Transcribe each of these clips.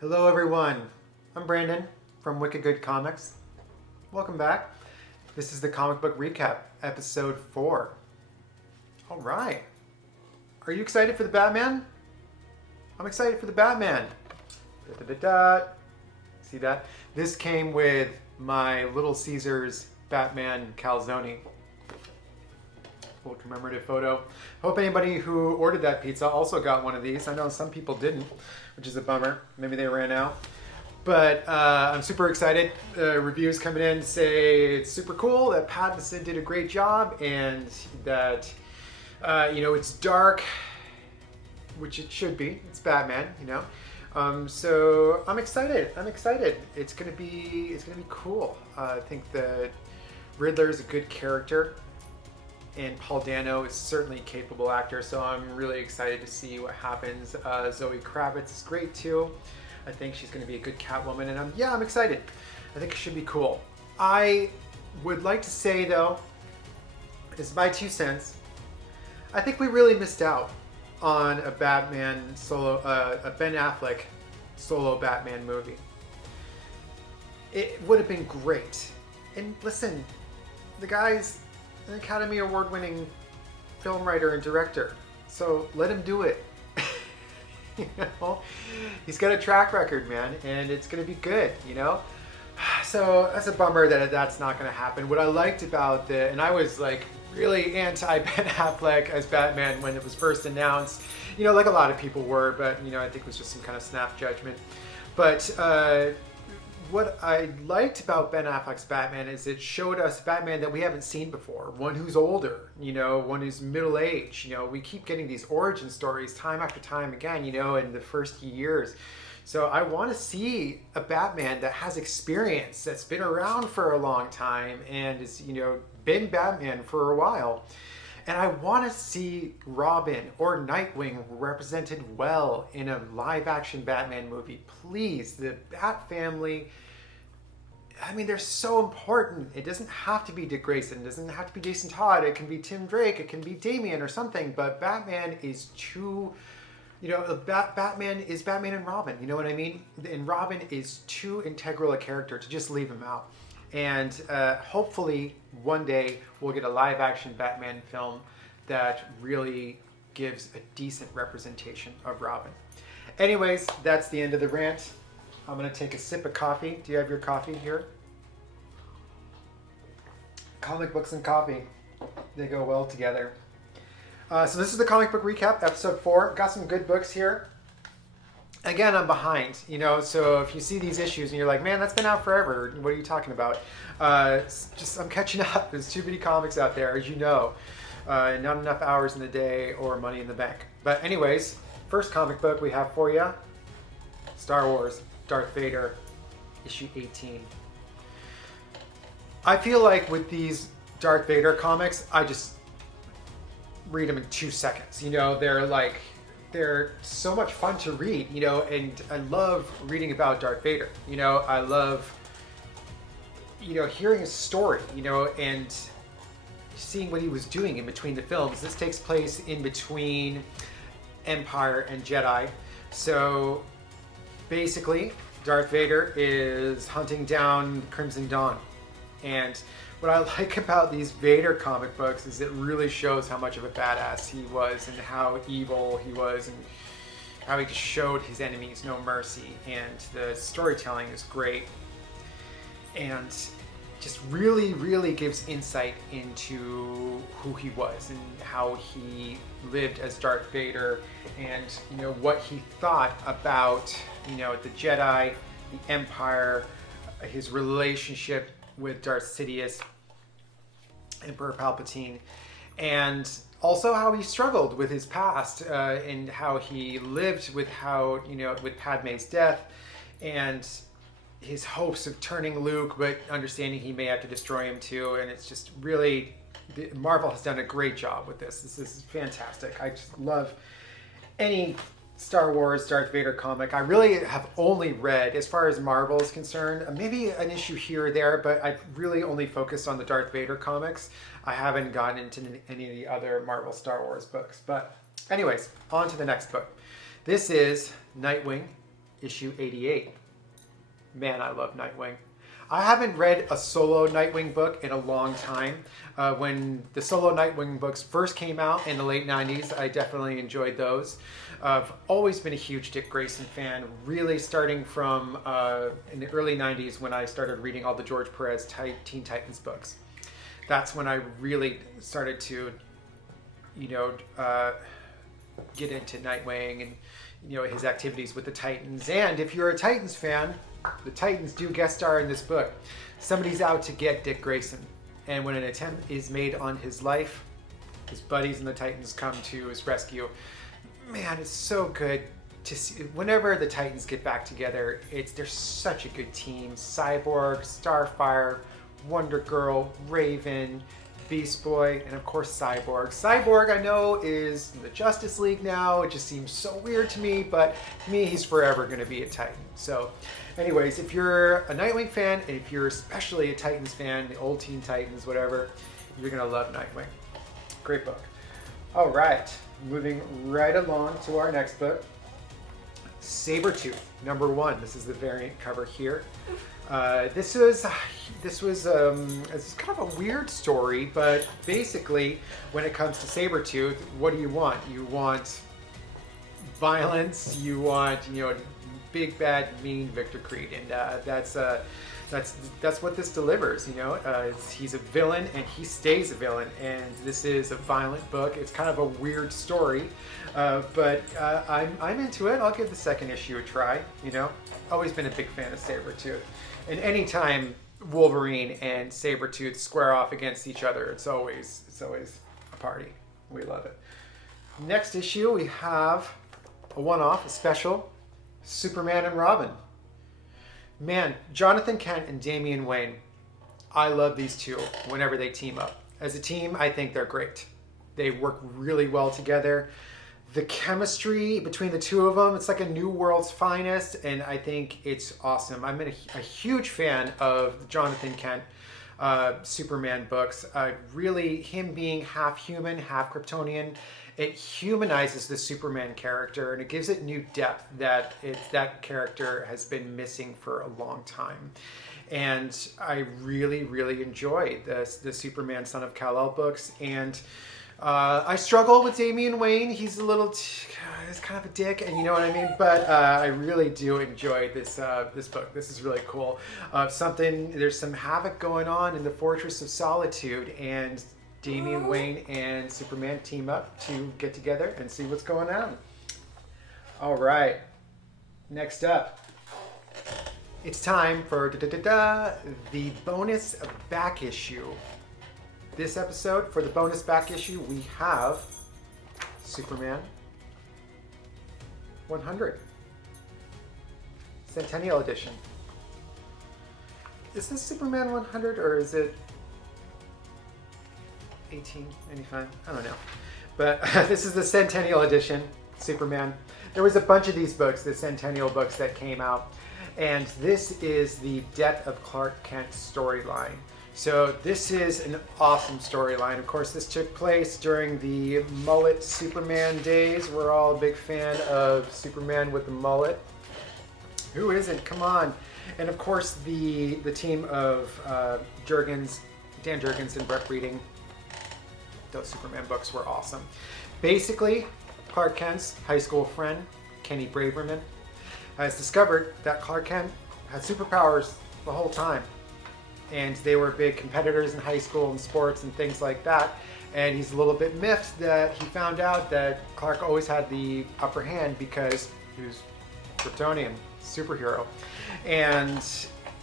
Hello everyone, I'm Brandon from Wicked Good Comics. Welcome back. This is the comic book recap, episode 4. All right. Are you excited for the Batman? I'm excited for the Batman. Da-da-da-da. See that? This came with my Little Caesars Batman calzone. Little commemorative photo. Hope anybody who ordered that pizza also got one of these. I know some people didn't, which is a bummer. Maybe they ran out. But I'm super excited. Reviews coming in say it's super cool, that Pattinson did a great job, and that, it's dark, which it should be. It's Batman, So I'm excited. It's gonna be cool. I think that Riddler is a good character, and Paul Dano is certainly a capable actor, so I'm really excited to see what happens. Zoe Kravitz is great too. I think she's going to be a good Catwoman, and I'm excited. I think it should be cool. I would like to say though, this is my 2 cents. I think we really missed out on a Batman solo, a Ben Affleck solo Batman movie. It would have been great. And listen, the guy's an Academy Award-winning film writer and director, so let him do it. He's got a track record, man, and it's gonna be good. So that's a bummer that that's not gonna happen. What I liked about and I was like really anti Ben Affleck as Batman when it was first announced, like a lot of people were, but I think it was just some kind of snap judgment. But what I liked about Ben Affleck's Batman is it showed us Batman that we haven't seen before. One who's older, one who's middle-aged. We keep getting these origin stories time after time again, in the first years. So I want to see a Batman that has experience, that's been around for a long time and is, been Batman for a while. And I want to see Robin or Nightwing represented well in a live-action Batman movie. Please, the Bat family, they're so important. It doesn't have to be Dick Grayson. It doesn't have to be Jason Todd. It can be Tim Drake. It can be Damian or something. But Batman is too... Batman is Batman and Robin. You know what I mean? And Robin is too integral a character to just leave him out. And hopefully one day we'll get a live action Batman film that really gives a decent representation of Robin. Anyways, that's the end of the rant. I'm gonna take a sip of coffee. Do you have your coffee here? Comic books and coffee, they go well together. So this is the comic book recap, episode 4. Got some good books here. Again, I'm behind, so if you see these issues and you're like, man, that's been out forever, what are you talking about? I'm catching up. There's too many comics out there, as you know. Not enough hours in the day or money in the bank. But anyways, first comic book we have for you, Star Wars, Darth Vader, issue 18. I feel like with these Darth Vader comics, I just read them in 2 seconds. They're so much fun to read, and I love reading about Darth Vader. I love, hearing his story, and seeing what he was doing in between the films. This takes place in between Empire and Jedi. So basically, Darth Vader is hunting down Crimson Dawn. And what I like about these Vader comic books is it really shows how much of a badass he was and how evil he was and how he just showed his enemies no mercy. And the storytelling is great and just really, really gives insight into who he was and how he lived as Darth Vader and, what he thought about, the Jedi, the Empire, his relationship with Darth Sidious, Emperor Palpatine, and also how he struggled with his past and how he lived with with Padme's death and his hopes of turning Luke, but understanding he may have to destroy him too. And it's just really, Marvel has done a great job with this. This is fantastic. I just love any Star Wars Darth Vader comic. I really have only read, as far as Marvel is concerned, maybe an issue here or there, but I've really only focused on the Darth Vader comics. I haven't gotten into any of the other Marvel Star Wars books. But anyways, on to the next book. This is Nightwing, issue 88. Man, I love Nightwing. I haven't read a solo Nightwing book in a long time. When the solo Nightwing books first came out in the late 90s, I definitely enjoyed those. I've always been a huge Dick Grayson fan, really starting from in the early 90s when I started reading all the George Perez Teen Titans books. That's when I really started to, get into Nightwing and, his activities with the Titans. And if you're a Titans fan, the Titans do guest star in this book. Somebody's out to get Dick Grayson. And when an attempt is made on his life, his buddies and the Titans come to his rescue. Man, it's so good to see. Whenever the Titans get back together, they're such a good team. Cyborg, Starfire, Wonder Girl, Raven, Beast Boy, and of course Cyborg. Cyborg, I know, is in the Justice League now. It just seems so weird to me, but to me, he's forever going to be a Titan. So anyways, if you're a Nightwing fan, and if you're especially a Titans fan, the old Teen Titans, whatever, you're going to love Nightwing. Great book. All right, moving right along to our next book, Sabretooth, #1. This is the variant cover here. This was it's kind of a weird story, but basically, when it comes to Sabretooth, what do you want? You want violence. You want big bad mean Victor Creed, and that's what this delivers. He's a villain, and he stays a villain. And this is a violent book. It's kind of a weird story, but I'm into it. I'll give the second issue a try. Always been a big fan of Sabretooth. And anytime Wolverine and Sabretooth square off against each other, it's always a party. We love it. Next issue, we have a one-off, a special, Superman and Robin. Man, Jonathan Kent and Damian Wayne, I love these two whenever they team up. As a team, I think they're great. They work really well together. The chemistry between the two of them, it's like a new world's finest, and I think it's awesome. I'm a huge fan of Jonathan Kent Superman books. Really, him being half human, half Kryptonian, it humanizes the Superman character, and it gives it new depth that character has been missing for a long time. And I really, really enjoy the Superman Son of Kal-El books, and I struggle with Damian Wayne. He's he's kind of a dick, and you know what I mean? But I really do enjoy this book. This is really cool. There's some havoc going on in the Fortress of Solitude, and Damian Wayne and Superman team up to get together and see what's going on. All right. Next up, it's time for the bonus back issue. This episode, for the bonus back issue, we have Superman 100 Centennial Edition. Is this Superman 100 or is it 1895? I don't know. But this is the Centennial Edition, Superman. There was a bunch of these books, the Centennial books that came out. And this is the Death of Clark Kent storyline. So this is an awesome storyline. Of course, this took place during the mullet Superman days. We're all a big fan of Superman with the mullet. Who isn't? Come on. And of course, the team of Dan Jurgens and Brett Breeding, those Superman books were awesome. Basically, Clark Kent's high school friend, Kenny Braverman, has discovered that Clark Kent had superpowers the whole time. And they were big competitors in high school and sports and things like that. And he's a little bit miffed that he found out that Clark always had the upper hand because he was Kryptonian, superhero. And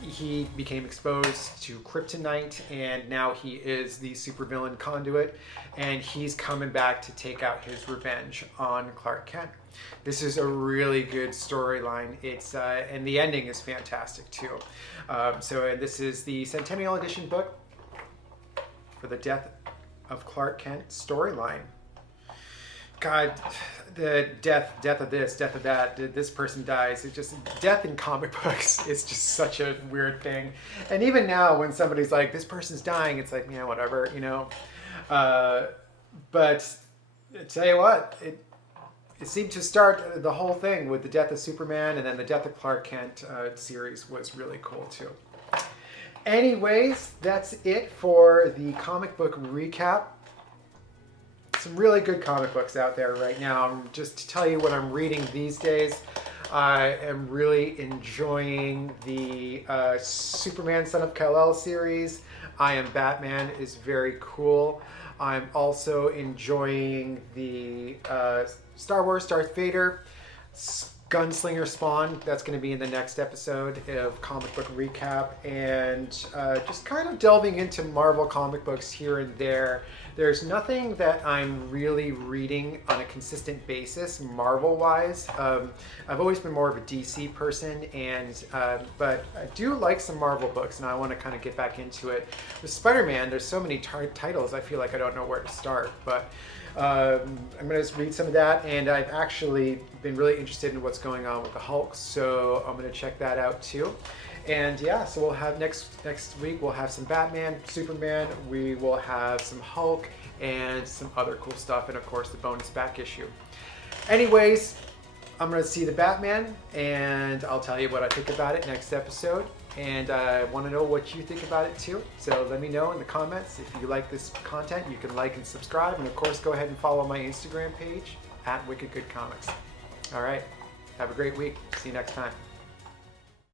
he became exposed to kryptonite, and now he is the supervillain Conduit, and he's coming back to take out his revenge on Clark Kent. This is a really good storyline. It's and the ending is fantastic too. So this is the Centennial Edition book for the Death of Clark Kent storyline. God, the death of this, death of that, this person dies. It just, death in comic books is just such a weird thing. And even now when somebody's like, this person's dying, it's like, yeah, whatever, But I tell you what, it seemed to start the whole thing with the death of Superman, and then the death of Clark Kent series was really cool too. Anyways, that's it for the comic book recap. Some really good comic books out there right now. Just to tell you what I'm reading these days, I am really enjoying the Superman Son of Kal-El series. I Am Batman is very cool. I'm also enjoying the Star Wars Darth Vader Gunslinger Spawn. That's going to be in the next episode of Comic Book Recap. And just kind of delving into Marvel comic books here and there. There's nothing that I'm really reading on a consistent basis, Marvel-wise. I've always been more of a DC person, but I do like some Marvel books, and I want to kind of get back into it. With Spider-Man, there's so many titles, I feel like I don't know where to start. But I'm going to read some of that, and I've actually been really interested in what's going on with the Hulk, so I'm going to check that out too. And yeah, so we'll have next week, we'll have some Batman, Superman, we will have some Hulk, and some other cool stuff, and of course the bonus back issue. Anyways, I'm going to see the Batman, and I'll tell you what I think about it next episode. And I want to know what you think about it too. So let me know in the comments. If you like this content, you can like and subscribe. And of course, go ahead and follow my Instagram page, @WickedGoodComics. All right. Have a great week. See you next time.